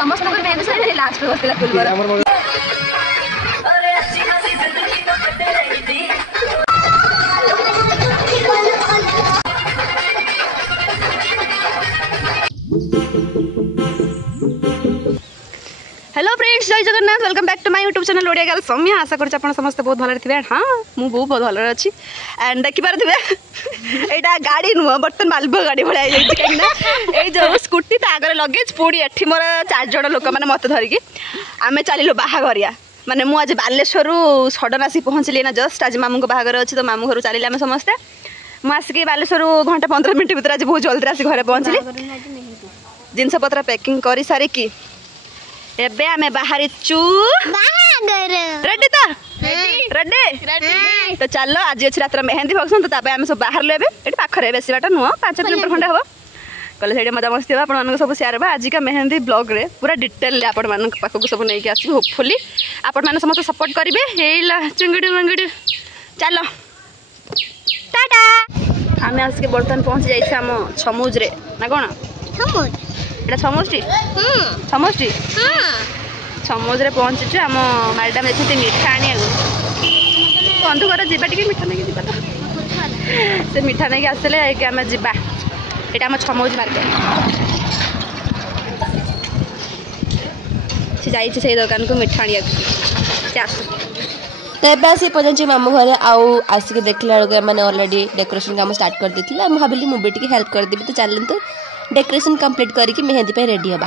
समस्त को मेहंदी सही लास्ट पे बसला कुलबर हेलो फ्रेंड्स जय Jagannath welcome back to my YouTube channel Odia girl Saumya आशा करूँ आप समस्त बहुत भल थे हाँ मुझे बहुत भल अच्छी एंड देखिपारे यहाँ गाड़ी नुह बर्तमान मालबो गाड़ी भाई कहीं जो स्कूटी ता आगे लगेज पुणी एठी मोर 4 जण लोक मैंने मत धरिकी आम चलू बाहाघरिया माने मु आज बालेश्वर सडन आसी पहुँचली ना जस्ट आज मामू बाहागर अच्छी तो मामू घर चलिए आम समस्ते मुझे बालेश्वर घंटा 15 मिनट भर आज बहुत जल्दी आसी घरे पहुँचली जिनपतर पैकिंग कर सारिकी एबे आमे बाहरी चू रेडी तो रेडी तो चलो आज अच्छी रात मेहंदी फंक्शन तो आम सब बाहर लेबे ये पाखे बेसी बाट नुह 5 किलोमीटर खंडे हम कहले से मजा मस्ती हम आप सब सेयार हे आज का मेहंदी ब्लॉग रे पूरा डिटेल आपण मान पाखक सब नहीं आसबे होपफुली आपण मैंने समस्त सपोर्ट करेंगे चिंगड़ी मंगड़ी चलो टाटा आम आसिक बर्तमान पहुँची जाइए आम समुद्रे ना कौन এটা সমষ্টি সমষ্টি সমুদ্রে পৌঁছিଛୁ आम मैडम देखते मिठा आने बंधु घर जा मिठा नहीं जा से मिठा नहीं आसले आम जा ये आम छमुज मार्केट से जाइए दुकान को मिठा आने से आस तब आसी पहुँची मामू घरे आसिक देखला बेलू मैंने ऑलरेडी डेकोरेशन काम स्टार्ट कर देती मुझे भाविली मुझे टी हेल्प करदेवी तो चलते तो डेकोरेशन कंप्लीट करके मेहंदी पे रेडी हवा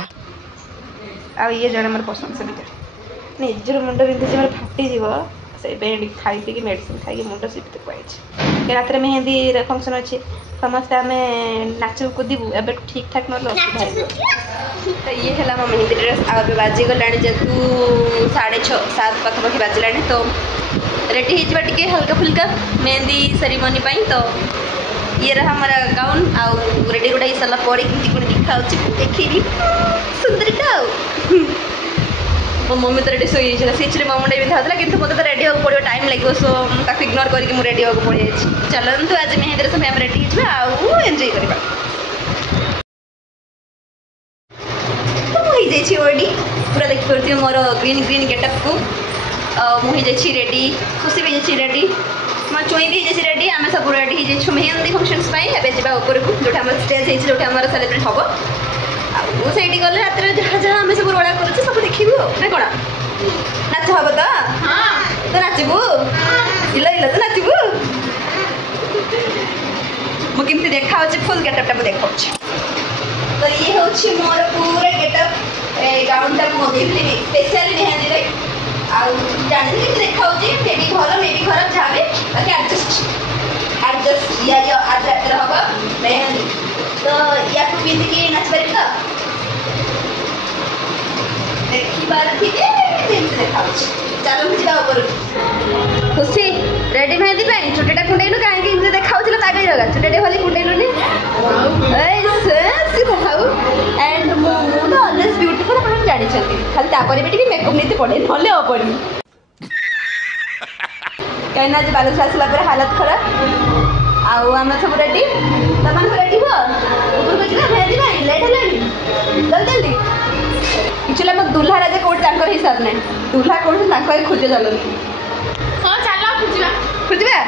आ ये जने मोर पसंद से बिचार निजर मुंड बिंधि जे मोर फाटी जीव से पे खाई पी मेडिसिन खाई मुंड सीट पाई रात में मेहंदी फंक्शन अच्छे समस्ते आम नाचू कूदबू ए ठीक ठाक ना तो ये है मो मेहंदी ड्रेस आगे बाजी गला जेहतु 6:30 7 पाखापाखि बाजिला तो रेडी हो हल्का फुल्का मेहंदी सेरेमनी तो ये रहा हमारा गाउन आउ रेडी गोटा ही सारा पड़ी कमी दिखा देखी सुंदरटा मो मम्मी तो रेडी शोई सीचुरी मम्मी भी था कि मतलब तो रेडी पड़ो टाइम लगे सो इग्नोर करके रेडी होगा पड़ जाए चलते आज मेहंदी समय आम रेडी हो एंजॉय करवा रेडी पूरा देखिए मोर ग्रीन ग्रीन गेटअप को मुझे रेडी खुशी भी जाइए रेडी मैं चुई भी जैसे रेडी आम सब रेडी हो मेहंदी फंक्शंस जा ऊपर को जो स्टेज है जो सेलिब्रेट हम आईटी गले रात जहाँ जहाँ आम सब रोड़ा कर सब देखू ना कौन नाच हम तो नाचबू इला इला तो नाचबू मुझे देखा फुल गेटअप देखा तो ये हूँ मोर पूरा getup gown time Mungeli special मेहंदी जानी देखा मे भी खराब जहाँ भी बाकी एडजस्ट या आज रात हम मेहंदी तो या पिंधिकी नाच पारि तो देखिपारे देखा चलो मुझे ऊपर खुशी रेडी मेहंदी चुटेटा कुंडेलु कहीं देखा लगा चुटेटा भले कुंडेलुनि एंड मुझे ऑलवेज ब्यूटीफुल आप जानते खाली तापर भी मेकअप नहीं पड़े ना पड़ी कहीं आज बालेश्वर आसला हालत खराब आम सब रेडी तुम रेडी हुआ ऊपर को मेहंदी लेट है जल्दी एक्चुअली आम दूल्हा राजा कौट हिसाब ना दूल्हा कौट खोजे चल खोजा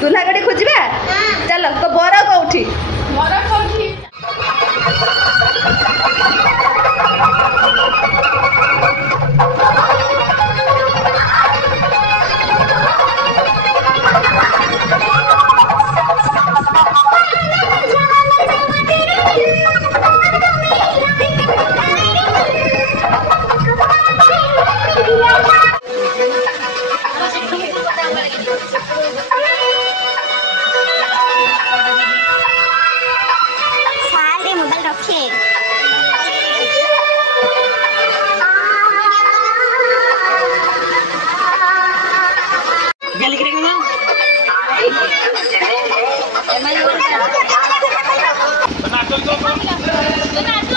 दूल्हा गाड़ी खोजा चल तो बर कौटी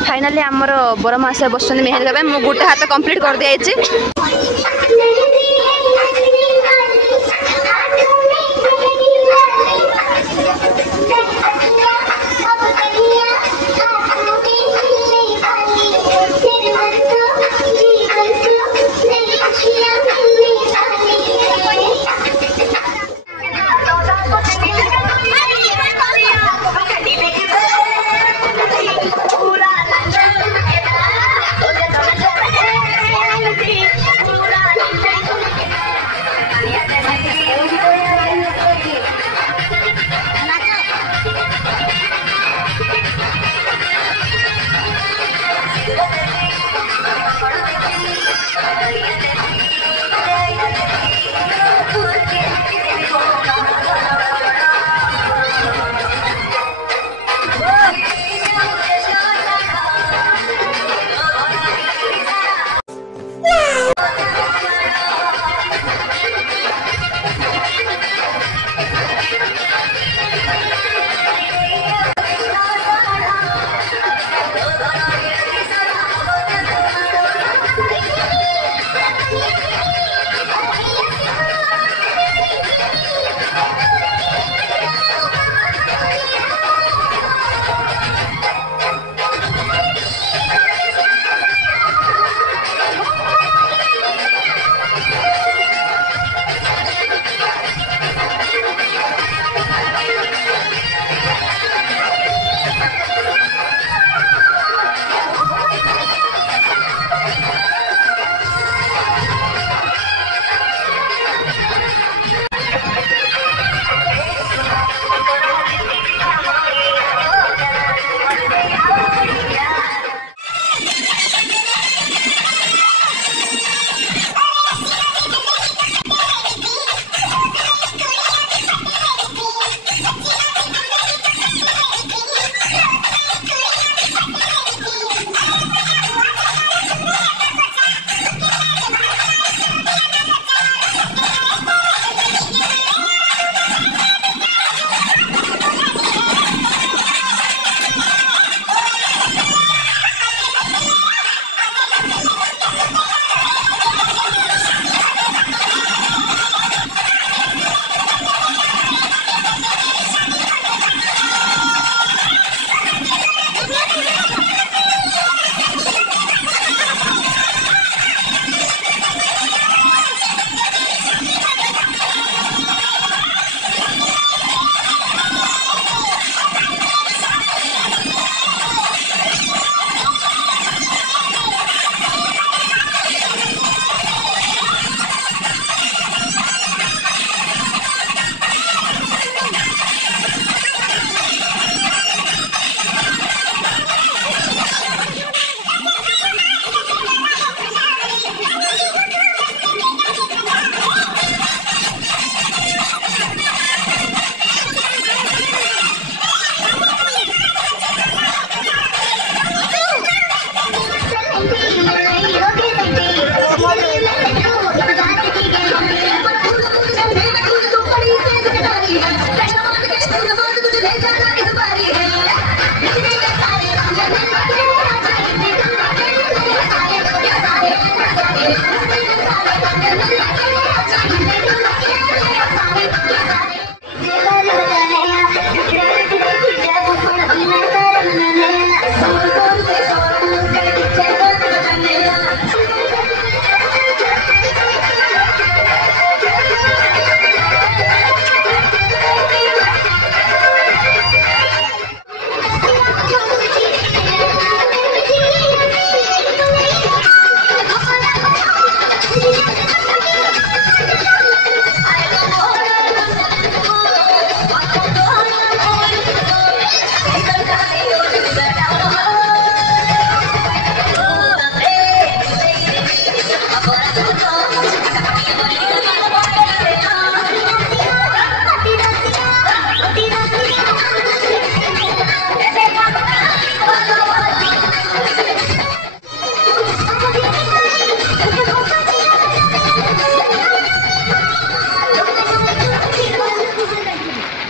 फाइनाली आमर बर महाशय बस मेहंदी मुझे गोटे हाथ कंप्लीट कर दिया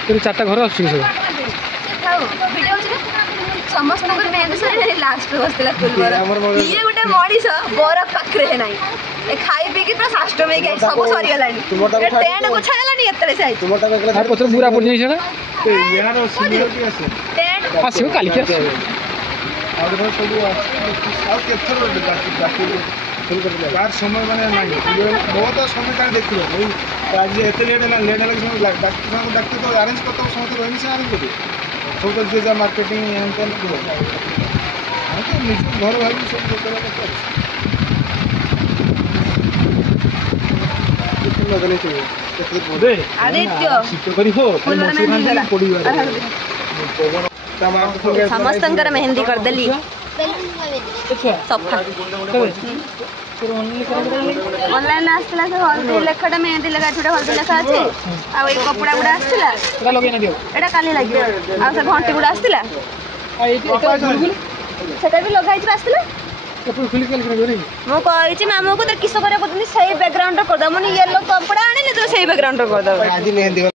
तेरे चारटा घर आसुची सब समस्त मेहंदी सर लास्ट बसला फुलवर ये गोटे मनीष बर पाखे ना खाई पी पूरा साष्टम सब सरी गलानी टेंट गुछा गलानी एतले से पत्र पूरा पड़ जाई छड़ा यार सीनियर की आसे टेंट आसियो काली के आसियो और सब आउ केथर बाकी फुल कर दे यार समय माने नहीं बहुत समय का देखियो भाई आज एते लेट लगे समय डाक्टर तो अरेंज करतो समय तो रहनी से अरेंज कर सब तो जे जा मार्केटिंग एंड टेन को हां तो निज घर भाई सब लोग का लगने चाहिए दे आदित्य करी हो फुलवर मेहंदी गला पड़ी समस्तंकर मेहंदी कर देली सफा ऑनलाइन आसला से हल्दी लेखाटा मेहंदी लगा छोटा हल्दी लेखा अच्छे आ कपड़ा गुड़ा आसला एटा लगे ना दियो एटा काली लागियो आ से घंटी गुड़ा आसला आ एटा गुलगुल सेटा भी लगाई छ आसला कपड़ा खुली के करे नहीं मो कहि छी मामू को तो किस करे को सही बैकग्राउंड कर द मने येलो कपड़ा आने ले तो सही बैकग्राउंड कर द आज मेहंदी